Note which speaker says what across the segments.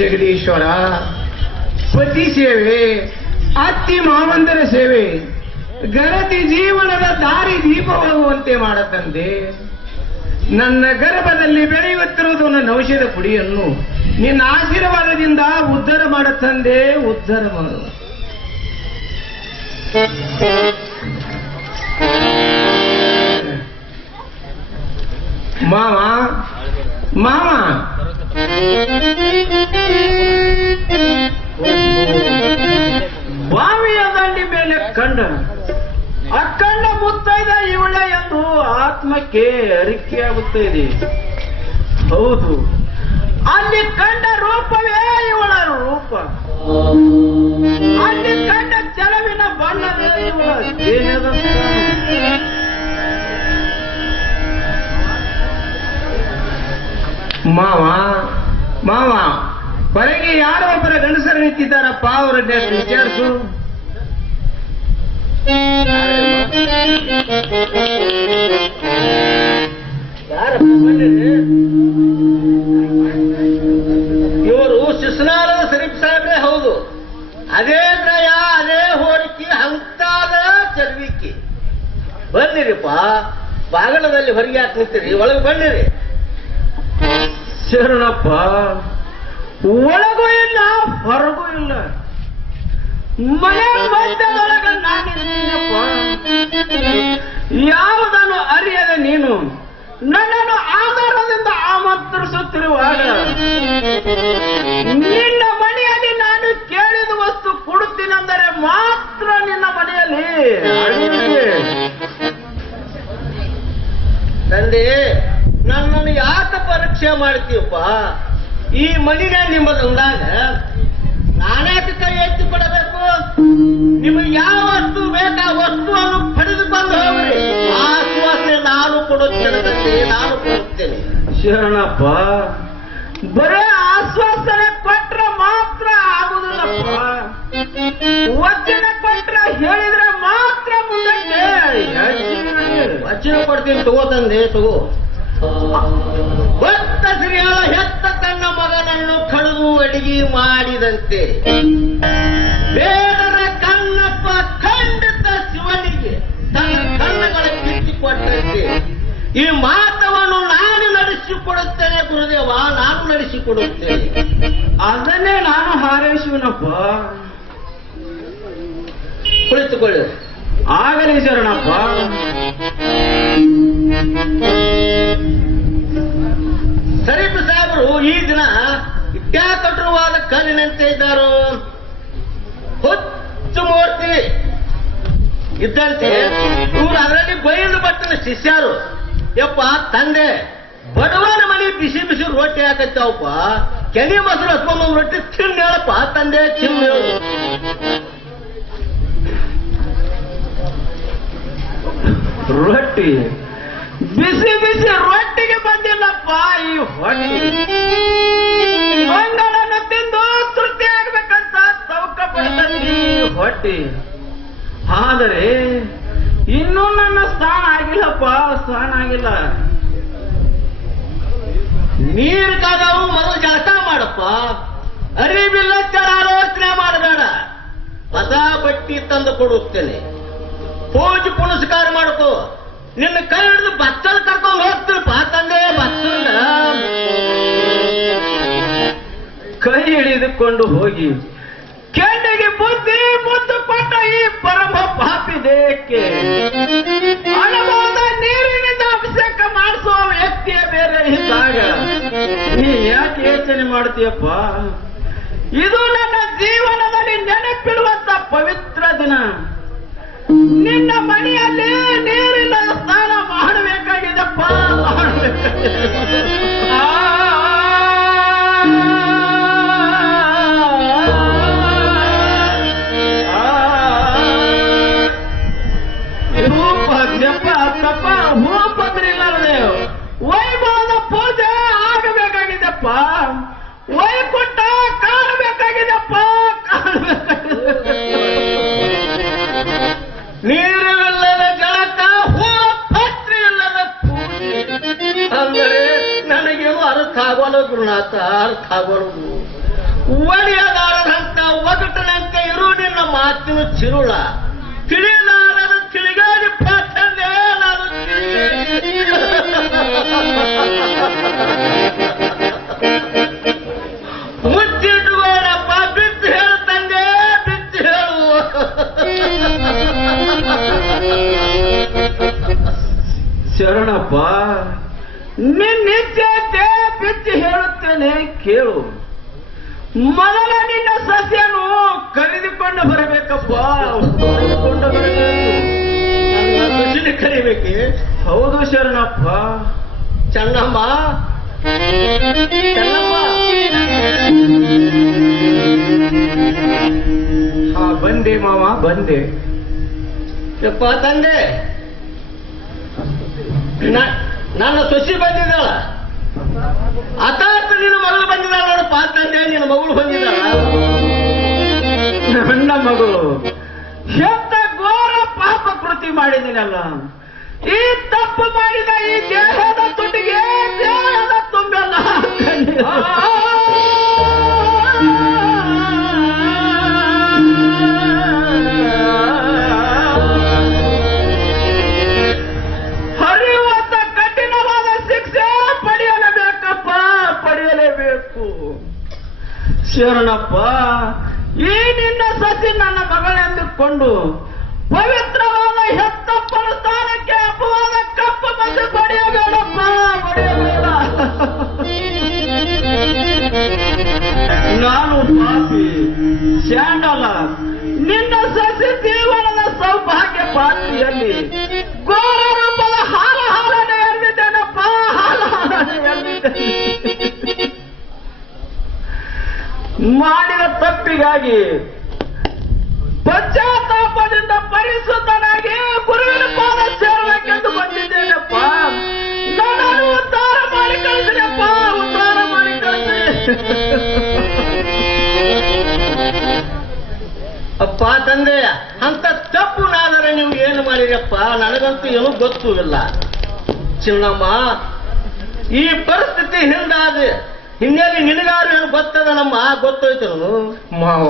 Speaker 1: ಜಗದೀಶ್ವರ ಪತಿ ಸೇವೆ, ಅತ್ತಿ ಮಾವಂದರ ಸೇವೆ, ಗರತಿ ಜೀವನದ ದಾರಿ ದೀಪವಾಗುವಂತೆ ಮಾಡತಂದೆ ನನ್ನ ಗರ್ಭದಲ್ಲಿ ಬೆಳೆಯುತ್ತಿರುವುದು ನನ್ನ ಔಷಧ ಪುಡಿಯನ್ನು. ನಿನ್ನ ಆಶೀರ್ವಾದದಿಂದ ಉದ್ಧಾರ ಮಾಡುತ್ತಂದೆ ಉದ್ಧಾರ ಮಾಡು. ಮಾವ ಮಾವ. ಬಾವಿಯ ದಂಡಿ ಮೇಲೆ ಕಂಡ ಅಕ್ಕಂಡ ಮುತ್ತೈದ ಇವಳ ಎಂದು ಆತ್ಮಕ್ಕೆ ಅರಿಕೆಯಾಗುತ್ತಾ ಇದೆ. ಹೌದು, ಅಲ್ಲಿ ಕಂಡ ರೂಪವೇ ಇವಳ ರೂಪ. ಅಲ್ಲಿ ಕಂಡ ಚಲವಿನ ಬಣ್ಣವೇ ಇವಳ ದೇಹದ ಮಾವ ಮಾವ, ಹೊರಗೆ ಯಾರೋ ಒಬ್ಬರ ಗಂಡಸರು ನಿಂತಿದ್ದಾರಪ್ಪ, ಅವರನ್ನೇ ವಿಚಾರಿಸು.
Speaker 2: ಇವರು ಶಿಶುನಾರ ಶರೀಫ್ ಸಾಹೇಬ್ರೆ, ಹೌದು. ಅದೇ ದಯ ಅದೇ ಹೋರಿಕೆ, ಹಂತಾದ ಚರ್ವಿಕೆ. ಬನ್ನಿರಿಪ್ಪ, ಬಾಗಲದಲ್ಲಿ ಹೊರಗೆ ಹಾಕಿ ನಿಂತಿರಿ? ಒಳಗೆ ಬನ್ನಿರಿ.
Speaker 1: ಶರಣಪ್ಪ, ಒಳಗೂ ಇಲ್ಲ, ಹೊರಗೂ ಇಲ್ಲ. ಮನೆ ಮಧ್ಯದೊಳಗ ಯಾವುದನ್ನು ಅರಿಯದ ನೀನು? ನನ್ನನ್ನು ಆಧಾರದಿಂದ ಆಮಂತ್ರಿಸುತ್ತಿರುವಾಗ ನಿನ್ನ ಮನೆಯಲ್ಲಿ ನಾನು ಕೇಳಿದ ವಸ್ತು ಕೊಡುತ್ತೀನೆಂದರೆ ಮಾತ್ರ ನಿನ್ನ ಮನೆಯಲ್ಲಿ.
Speaker 2: ತಂದೆ ನನ್ನನ್ನು ಯಾಕೆ ಪರೀಕ್ಷೆ ಮಾಡ್ತೀವಪ್ಪ ಈ ಮನಿಗೆ ನಿಮ್ಮದಂದಾಗ ನಾನ್ಯಾಕೆ ಕೈ ಎತ್ತಿ ಕೊಡಬೇಕು. ನಿಮಗೆ ಯಾವ ವಸ್ತು ಬೇಕಾ ವಸ್ತುವನ್ನು ಪಡೆದುಕೊಂಡು ಹೋಗ್ರಿ. ಆ ನಾನು ಕೊಡುತ್ತೇನೆ ನಾನು ಕೊಡುತ್ತೇನೆ.
Speaker 1: ಶರಣಪ್ಪ ಬರೇ ಆಶ್ವಾಸನೆ ಕೊಟ್ರೆ ಮಾತ್ರ ಆಗುದಿಲ್ಲಪ್ಪ. ವಚನ ಕೊಟ್ರ ಹೇಳಿದ್ರೆ ಮಾತ್ರ ಮುಂದೆ.
Speaker 2: ವಚನ ಕೊಡ್ತೀನಿ ತಗೋ ತಂದೆ ತಗೋ. ಭಕ್ತ ಶ್ರೀಯಾಳ ಹೆತ್ತ ತನ್ನ ಮಗನನ್ನು ಕಳುವು ಅಡಿಗೆ ಮಾಡಿದಂತೆ. ಬೇಡರ ಕಣ್ಣಪ್ಪ ಖಂಡಿತ ಶಿವನಿಗೆ ತನ್ನ ಕಣ್ಣುಗಳ ಕಿತ್ತಿಕೊಟ್ಟಂತೆ. ಈ ಮಾತವನ್ನು ನಾನು ನಡೆಸಿಕೊಡುತ್ತೇನೆ ಗುರುದೇವ, ನಾನು ನಡೆಸಿಕೊಡುತ್ತೇನೆ.
Speaker 1: ಅದನ್ನೇ ನಾನು ಹಾರೈಸುವನಪ್ಪ.
Speaker 2: ಕುಳಿತುಕೊಳ್ಳಿ.
Speaker 1: ಆಗಲಿ ಶರಣಪ್ಪ.
Speaker 2: ಈ ದಿನ ಇಟ್ಟಾಕಟುರವಾದ ಕಲ್ಲಿನಂತೆ ಇದ್ದಾರು ಹುಚ್ಚು ಮೂರ್ತಿ ಇದ್ದಂತೆ ಇವರು ಅದರಲ್ಲಿ ಬಯಲು ಬಟ್ಟನ ಶಿಷ್ಯರು ಯಪ್ಪ ತಂದೆ ಬಡವನ ಮನೆ ರೊಟ್ಟಿ ಹಾಕತ್ತಾವಪ್ಪ ಕೆನೆ ಮೊಸರು ಹಚ್ಕೊಂಡು ಒಂದ್ ರೊಟ್ಟಿ ತಿನ್ ಹೇಳಪ್ಪ ತಂದೆ ತಿನ್ ಹೇಳು
Speaker 1: ರೊಟ್ಟಿ ಬಿಸಿ ಬಿಸಿ ರೊಟ್ಟಿಗೆ ಬಂದಿಲ್ಲಪ್ಪ ಈ ಹೊಟ್ಟಿ ಮಂಗಳನ್ನು ತಿಂದು ತೃಪ್ತಿ ಆಗ್ಬೇಕಂತ ಸೌಕ ಪಡ್ತೀ ಹೊಟ್ಟಿ. ಆದರೆ ಇನ್ನೂ ನನ್ನ ಸ್ಥಾನ ಆಗಿಲ್ಲಪ್ಪ, ಸ್ಥಾನ ಆಗಿಲ್ಲ.
Speaker 2: ನೀರು ಕಾದವು ಮೊದಲು ಜಳಕ ಮಾಡಪ್ಪ. ಅರಿವಿಲ್ಲ ಆಲೋಚನೆ ಮಾಡಬೇಡ. ಹೊಸ ಬಟ್ಟಿ ತಂದು ಕೊಡುತ್ತೇನೆ ಪೂಜೆ ಪುನಸ್ಕಾರ ಮಾಡ್ಕೋ. ನಿನ್ನ ಕೈ ಹಿಡಿದು ಬತ್ತಲ್ ಕರ್ಕೊಂಡು ಹೋಗ್ತೀರಪ್ಪ ತಂದೆ ಬತ್ತಲ್ಲ
Speaker 1: ಕೈ ಹಿಡಿದುಕೊಂಡು ಹೋಗಿ ಕೆಂಡಿಗೆ ಬುದ್ಧಿ ಮುದ್ದು ಪಟ್ಟ ಈ ಪರಮ ಪಾಪಿ ದೇಹಕ್ಕೆ ಅನುಭವದ ನೀರಿನಿಂದ ಅಭಿಷೇಕ ಮಾಡಿಸುವ ವ್ಯಕ್ತಿಯ ಬೇರೆ ಇದ್ದಾಗ, ನೀ ಯಾಕೆ ಯೋಚನೆ ಮಾಡ್ತೀಯಪ್ಪ? ಇದು ನನ್ನ ಜೀವನದಲ್ಲಿ ನೆನಪಿಡುವಂತ ಪವಿತ್ರ ದಿನ. ನಿನ್ನ ಮನೆಯಲ್ಲಿ ನೀರಿನ ಸ್ನಾನ ಮಾಡಬೇಕಾಗಿದೆಪ್ಪ. ಪೂಜೆ ಆಗಬೇಕಾಗಿದೆಪ್ಪ. ವೈಕುಂಠ ಕಾಣಬೇಕಾಗಿದೆಪ್ಪ.
Speaker 2: ನನಗೇನು ಅರ್ಥ ಆಗೋಲ್ಲ ಗುರುನಾಥ ಅರ್ಥ ಆಗೋದು ಒಡೆಯದಾರದಂತ ಒಗಟನಂತೆ ಇರು ನಿನ್ನ ಮಾತಿನ ಚಿರುಳ. ತಿಳಿಯಲಾರದ ತಿಳಿಗಾರಿ ಪಾಠನೇ ನಾನು ಬಿಟ್ಟು ಹೇಳು ತಂದೆ ಬಿತ್ತು ಹೇಳು.
Speaker 1: ಶರಣಪ್ಪ ನಿನ್ನಿಚ್ಛೆ ಬಿಚ್ಚಿ ಹೇಳುತ್ತೇನೆ, ಕೇಳು. ಮೊದಲ ನಿನ್ನ ಸಸ್ಯನು ಕರೆದುಕೊಂಡು ಬರಬೇಕಪ್ಪ. ಕರೆದುಕೊಂಡು ಬರಬೇಕು.
Speaker 2: ಕರಿಬೇಕೆ
Speaker 1: ಹೌದು ಶರಣಪ್ಪ.
Speaker 2: ಚೆನ್ನಮ್ಮ. ಚೆನ್ನಮ್ಮ.
Speaker 1: ಹಾ, ಬಂದೆ ಮಾವ, ಬಂದೆ.
Speaker 2: ಯಪ್ಪ, ತಂದೆ. ನನ್ನ ಸೊಸಿ ಬಂದಿದ್ದಾಳ. ಅತಾರ್ಥ ನಿನ್ನ ಮಗಳು ಬಂದಿದ್ದಾಳ ನೋಡಪ್ಪ ತಂದೆ ನಿನ್ನ ಮಗಳು ಬಂದಿದ್ದಾಳ.
Speaker 1: ನನ್ನ ಮಗಳು, ಎಂತ ಘೋರ ಪಾಪ ಕೃತಿ ಮಾಡಿದ್ದೀನಲ್ಲ. ಈ ತಪ್ಪು ಮಾಡಿದ ಈ ದೇಹದ ತುಟಿಗೆ ದೇಹದ ತುಂಬೆಲ್ಲ ಶರಣಪ್ಪ, ಈ ನಿನ್ನ ಸಸಿ ನನ್ನ ಮಗಳೆಂದುಕೊಂಡು ಪವಿತ್ರವಾದ ಹೆತ್ತಪ್ಪನ ಸ್ಥಾನಕ್ಕೆ ಅಪವಾದ ಕಪ್ಪು ಬಂದು ಪಡೆಯಬೇಡಪ್ಪ, ಪಡೆಯಬೇಡ. ನಾನು ಪಾಪಿ ಸ್ಯಾಂಡಲ ನಿನ್ನ ಸಸಿ ಜೀವನದ ಸೌಭಾಗ್ಯ ಪಾತ್ರೆಯಲ್ಲಿ ಮಾಡಿದ ತಪ್ಪಿಗಾಗಿ ಪಶ್ಚಾತ್ತಾಪದಿಂದ ಪರಿಸುತ್ತನಾಗಿ ಗುರುವಿನ ಪಾದ ಸೇರಬೇಕೆಂದು ಬಂದಿದ್ದೇನಪ್ಪ. ನಾನು ಉದ್ಧಾರ ಮಾಡಿ ಕಳಿಸಿದಪ್ಪ ಉದ್ಧಾರ ಮಾಡಿ ಕಳಿಸಿ.
Speaker 2: ಅಪ್ಪ ತಂದೆ ಅಂತ ತಪ್ಪು ನಾದರೆ ನೀವು ಏನು ಮಾಡಿರಪ್ಪ ನನಗಂತೂ ಏನೂ ಗೊತ್ತೂ ಇಲ್ಲ ಚಿನ್ನಮ್ಮ, ಈ ಪರಿಸ್ಥಿತಿ ಹಿಂದಾದ ಹಿನ್ನೆಲೆ ನಿನಗಾರು ಏನು ಗೊತ್ತದ ನಮ್ಮ ಗೊತ್ತೋಯ್ತು ನಾನು
Speaker 1: ಮಾವ,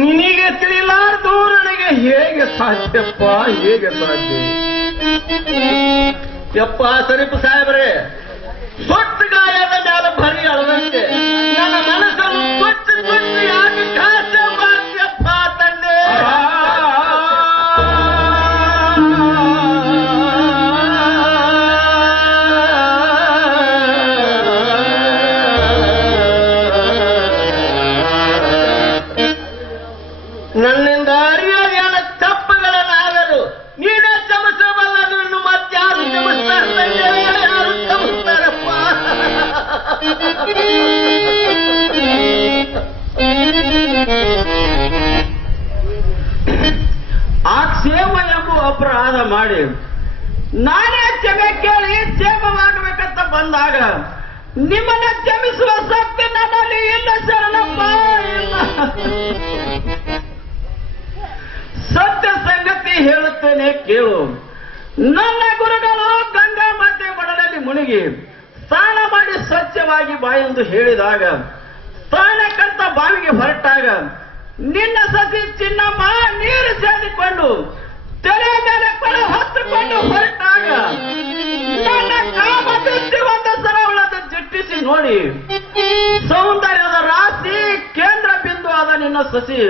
Speaker 1: ನಿನಗೆ ತಿಳಿಲಾರ್ದು ನನಗೆ ಹೇಗೆ ಸಾಧ್ಯಪ್ಪ ಹೇಗೆ ಸಾಧ್ಯ?
Speaker 2: ಯಪ್ಪ ಸರಿಪು ಸಾಹೇಬ್ರೆ ಸ್ವಚ್ಛ ಗಾಯದ ಮ್ಯಾಲ ಭರಿ ಅಳದಂತೆ. ನನ್ನ ಮನಸ್ಸನ್ನು ಸ್ವಚ್ಛ
Speaker 1: ಹೇಳುತ್ತೇನೆ ಕೇಳು ನನ್ನ ಗುರುಗಳು ಗಂಗಾ ಮಾತೆ ಬಡದಲ್ಲಿ ಮುಳುಗಿ ಸ್ನಾನ ಮಾಡಿ ಸ್ವಚ್ಛವಾಗಿ ಬಾಯೆಂದು ಹೇಳಿದಾಗ, ಸ್ನಾನಕ್ಕಂತ ಬಾವಿಗೆ ಹೊರಟಾಗ, ನಿನ್ನ ಸಸಿ ಚಿನ್ನಮ್ಮ ನೀರು ಸೇರಿಕೊಂಡು ತೆರೆ ಮೇಲೆ ಕೊಡ ಹೊತ್ತುಕೊಂಡು ಹೊರಟಾಗ, ನನ್ನ ಕಾಮದೃಷ್ಟಿವಂತ ಸರವಳದ ಚಿಟ್ಟಿಸಿ ನೋಡಿ, ಸೌಂದರ್ಯದ ರಾಶಿ ಕೇಂದ್ರ ಬಿಂದು ಆದ ನಿನ್ನ ಸಸಿ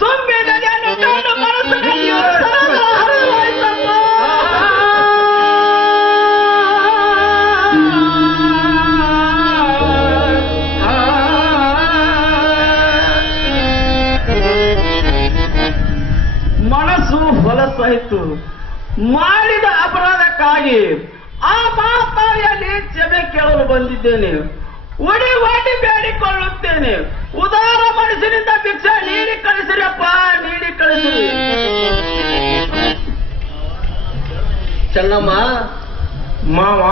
Speaker 1: ಸರಳ. ಮನಸ್ಸು ಹೊಲಸಾಯಿತು ಮಾಡಿದ ಅಪರಾಧಕ್ಕಾಗಿ ಆ ಮಾತಾಡಿಯಲ್ಲಿ ಜಮೆ ಕೇಳಲು ಬಂದಿದ್ದೇನೆ ಒಡಿ ಬೇಡಿಕೊಳ್ಳುತ್ತೇನೆ. ಉದಾರ ಮನಸ್ಸಿನಿಂದ ಭಿಕ್ಷೆ ನೀಡಿ ಕಳಿಸಿರಪ್ಪ ನೀಡಿ ಕಳಿಸಿರಿ
Speaker 2: ಚೆನ್ನಮ್ಮ.
Speaker 1: ಮಾವ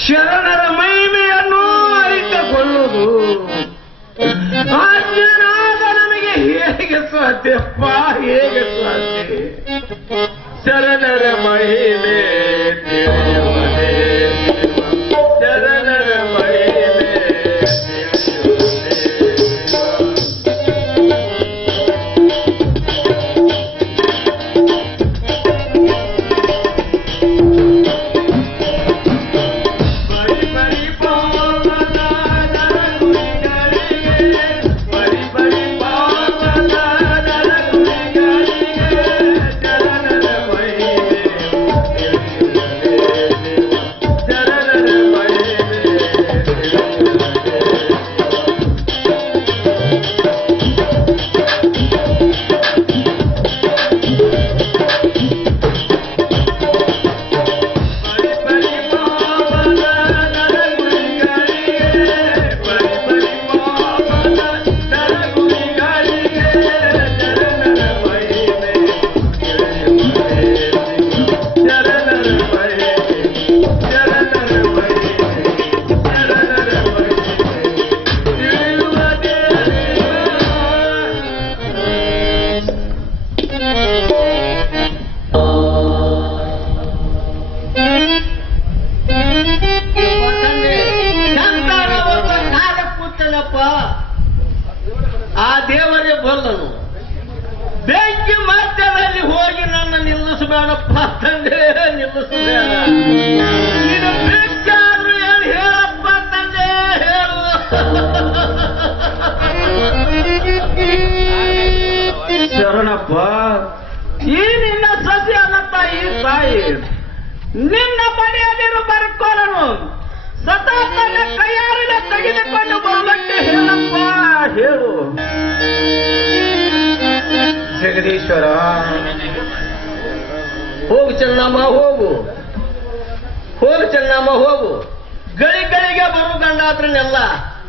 Speaker 1: ಶರಣರ ಮಹಿಮೆಯನ್ನು ಅರಿತುಕೊಳ್ಳುವುದು ಆಜ್ಞನಾದ ನಮಗೆ ಹೇಗೆ ಸಾಧ್ಯಪ್ಪ ಹೇಗೆ ಸಾಧ್ಯ? ಶರಣರ ಮಹಿಮೆ ಶರಣಪ್ಪ, ಈ ನಿನ್ನ ಸಸಿ ಅನ್ನತ್ತ ಈ ತಾಯಿ. ನಿನ್ನ ಮನೆಯಲ್ಲಿರು ಬರ್ಕೋರನು ಸದಾ ತನ್ನ ಕೈಯಾರಿನ ತೆಗೆದುಕೊಂಡು ಬರುವಂತೆ ಹೇಳಪ್ಪ, ಹೇಳು. ಜಗದೀಶ್ವರ,
Speaker 2: ಹೋಗು ಚೆನ್ನಮ್ಮ, ಹೋಗು. ಹೋಗು ಚೆನ್ನಮ್ಮ, ಹೋಗು. ಗಳಿ ಗಳಿಗೆ ಬರು ಗಂಡಾತ್ರನೆಲ್ಲ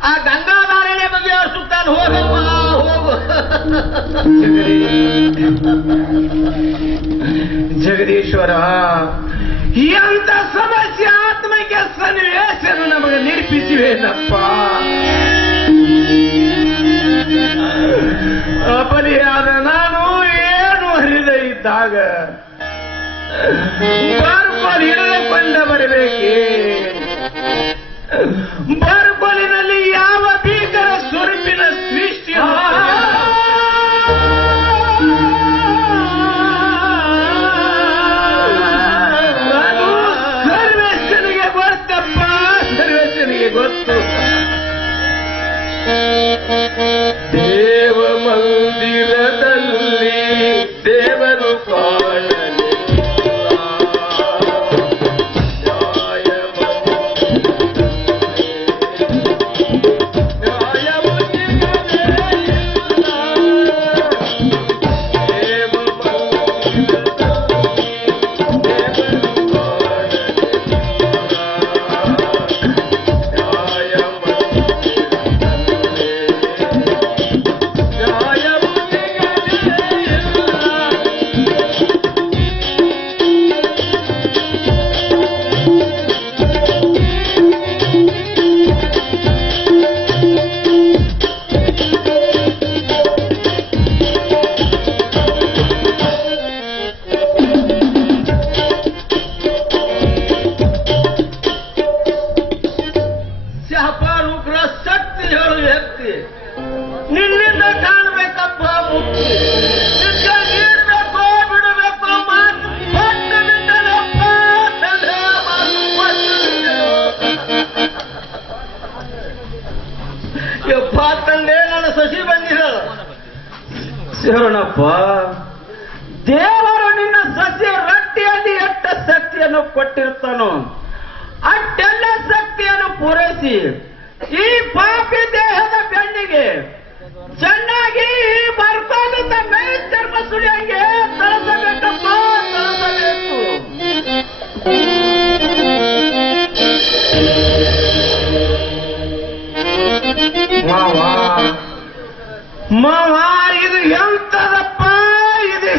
Speaker 2: ಆ ಗಂಗಾಧಾರಣೆ ಬಗ್ಗೆ ಸುತ್ತಾನೆ ಹೋಗಮ್ಮ ಹೋಗು.
Speaker 1: ಜಗದೀಶ್ವರ, ಎಂತ ಸಮಸ್ಯೆ ಆತ್ಮಕ್ಕೆ ಸನ್ನಿವೇಶನ ನಮಗೆ ನಿರ್ಪಿಸಿವೇನಪ್ಪ. ಅಪಲಿಯಾದ ನಾನು ಏನು ಹರಿದ ಇದ್ದಾಗ ಬರ್ಬಲ್ ಹಿಡಿದುಕೊಂಡ ಬರಬೇಕೇ ಬರ್ಬಲಿನಲ್ಲಿ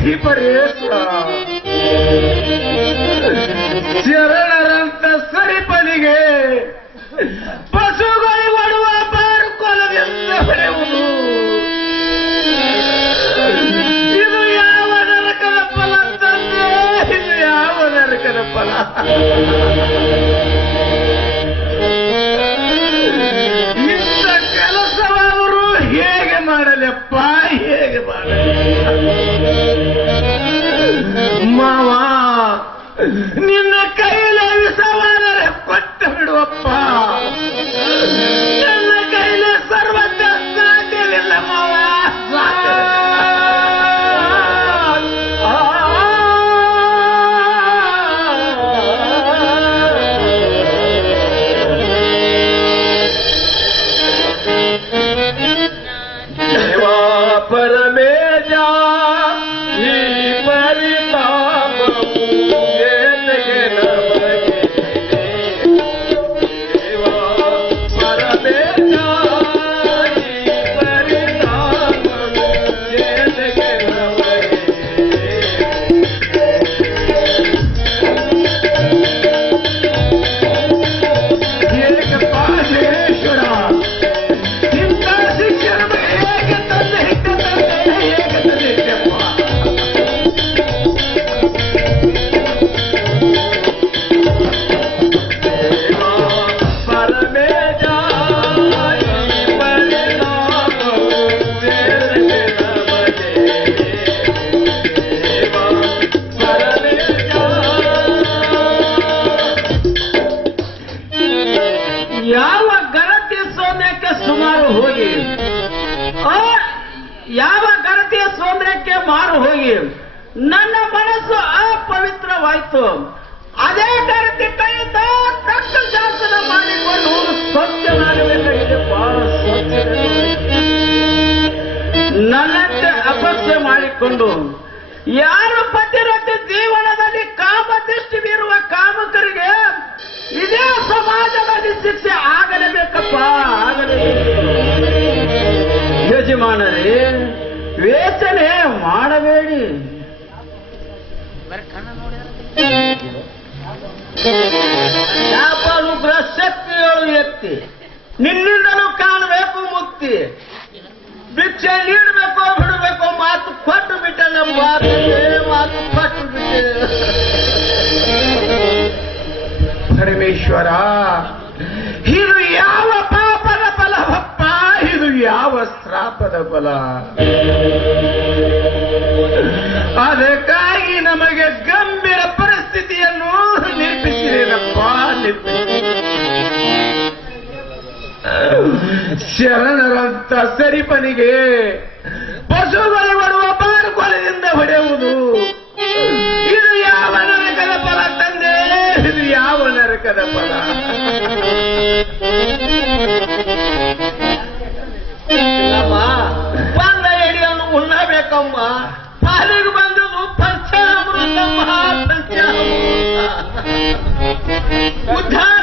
Speaker 3: ಇದು ಹಿಪರೇಶ ಶರಣರಂತ ಸರಿಪನಿಗೆ ಪಶುಗಳು ಒಡುವ ಬಾರುಕೊಲವೆಲ್ಲ ಹೊಡೆಯುವುದು. ಇದು ಯಾವ ನರಕದ ಫಲ ತಂದೆ, ಇದು ಯಾವ ನರಕದ ಫಲ? ನಿನ್ನ ಹೋಗಿ, ನನ್ನ ಮನಸ್ಸು ಅಪವಿತ್ರವಾಯ್ತು. ಅದೇ ಗಣತಿ ಕೈಯಿಂದ ತಕ್ಕ ಶಾಸನ ಮಾಡಿಕೊಂಡು ಸ್ವಚ್ಛನಾಗಬೇಕಾಗಿದೆಪ್ಪ ಸ್ವಚ್ಛನಾಗಬೇಕು. ನನ್ನಂತೆ ಅಪಸ್ಯ ಮಾಡಿಕೊಂಡು, ಯಾರು ಪತಿರತಿ ಜೀವನದಲ್ಲಿ ಕಾಮದೃಷ್ಟಿ ಬೀರುವ ಕಾಮಕರಿಗೆ, ಇದೇ ಸಮಾಜದಲ್ಲಿ ಶಿಕ್ಷೆ ಆಗಲೇಬೇಕಪ್ಪ, ಆಗಲೇಬೇಕು. ಯಜಮಾನರೇ ವೇಚನೆ ಮಾಡಬೇಡಿ.
Speaker 2: ಶಾಪಾನುಗ್ರ ಶಕ್ತಿ ಹೇಳು ವ್ಯಕ್ತಿ ನಿನ್ನಿಂದಲೂ ಕಾಣಬೇಕು ಮುಕ್ತಿ ಭಿಕ್ಷೆ ನೀಡಬೇಕೋ ಬಿಡಬೇಕೋ
Speaker 3: ಫಲ ಅದಕ್ಕಾಗಿ ನಮಗೆ ಗಂಭೀರ ಪರಿಸ್ಥಿತಿಯನ್ನು ನಿರ್ಮಿಸಿರೇನಪ್ಪ ನಿರ್ಮಿಸಿ ಶರಣರಂತ ಸರಿಪನಿಗೆ ಪಶುಗಳು ಬರುವ ಬಾರುಕೊಲದಿಂದ ಹೊಡೆಯುವುದು. ಇದು ಯಾವ ನರಕದ ಫಲ ತಂದೆ? ಇದು ಯಾವ ನರಕದ ಫಲ
Speaker 2: ಉಣ್ಣಬೇಕಮ್ಮ ಪಾಲಿಗೆ ಬಂದದು ಪಂಚಾಮೃತಮ್ಮ ಪಂಚಾಮೃತ ಉದ್ಧಾರವಾದವಾಗಲಿ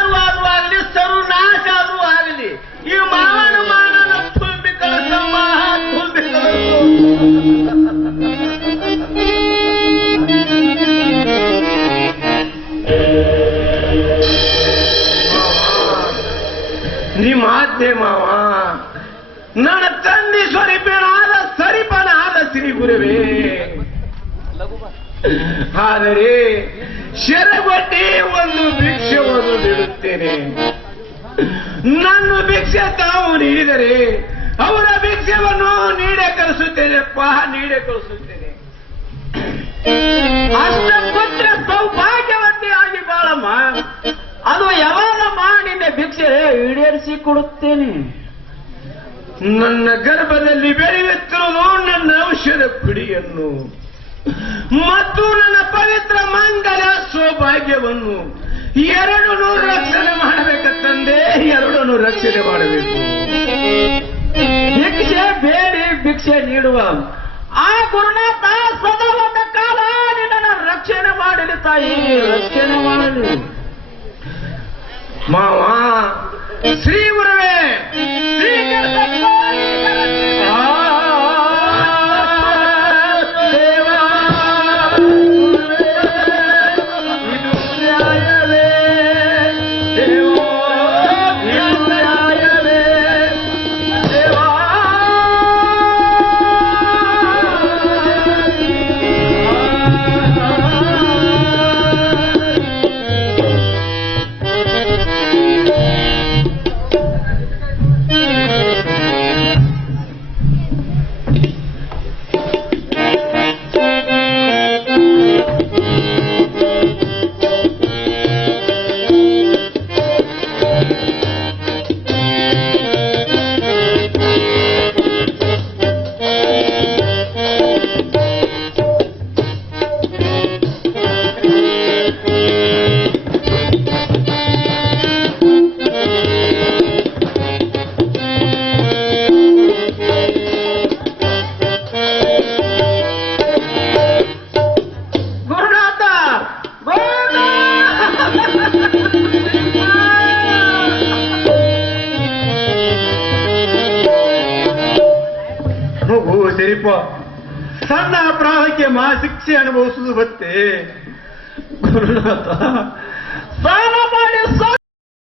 Speaker 2: ಆದರೆ
Speaker 3: ಶರಗೊಡ್ಡಿ ಒಂದು ಭಿಕ್ಷವನ್ನು ನೀಡುತ್ತೇನೆ.
Speaker 1: ನನ್ನ ಭಿಕ್ಷೆ ತಾವು ನೀಡಿದರೆ, ಅವರ ಭಿಕ್ಷೆಯನ್ನು ನೀಡೇ ಕಳಿಸುತ್ತೇನೆಪ್ಪ ನೀಡೇ ಕಳಿಸುತ್ತೇನೆ. ಅಷ್ಟಪುತ್ರ ಸೌಭಾಗ್ಯವಂತಿ ಆಗಿ ಬಾಳಮ್ಮ. ಅದು ಯಾವಾಗ ಮಾಡಿದ ಭಿಕ್ಷೆ ಈಡೇರಿಸಿ ಕೊಡುತ್ತೇನೆ. ನನ್ನ ಗರ್ಭದಲ್ಲಿ ಬೆಳೆಯುತ್ತಿರುವುದು ನನ್ನ ಔಷಧ ಕುಡಿಯನ್ನು ಮತ್ತು ನನ್ನ ಪವಿತ್ರ ಮಂಗಲ ಸೌಭಾಗ್ಯವನ್ನು ಎರಡು ನೂರು ರಕ್ಷಣೆ ಮಾಡಬೇಕು ತಂದೆ, ಎರಡು ನೂರು ರಕ್ಷಣೆ ಮಾಡಬೇಕು. ಭಿಕ್ಷೆ ಬೇಡಿ, ಭಿಕ್ಷೆ ನೀಡುವ. ಆ ಗುರುನಾಥ ಸದಾ ಒಂದು ಕಾಲ ನಿನ್ನನ್ನು ರಕ್ಷಣೆ ಮಾಡಲಿ ತಾಯಿ, ರಕ್ಷಣೆ ಮಾಡಲಿ. ಮಾವ, ಶ್ರೀ ಗುರುವೇ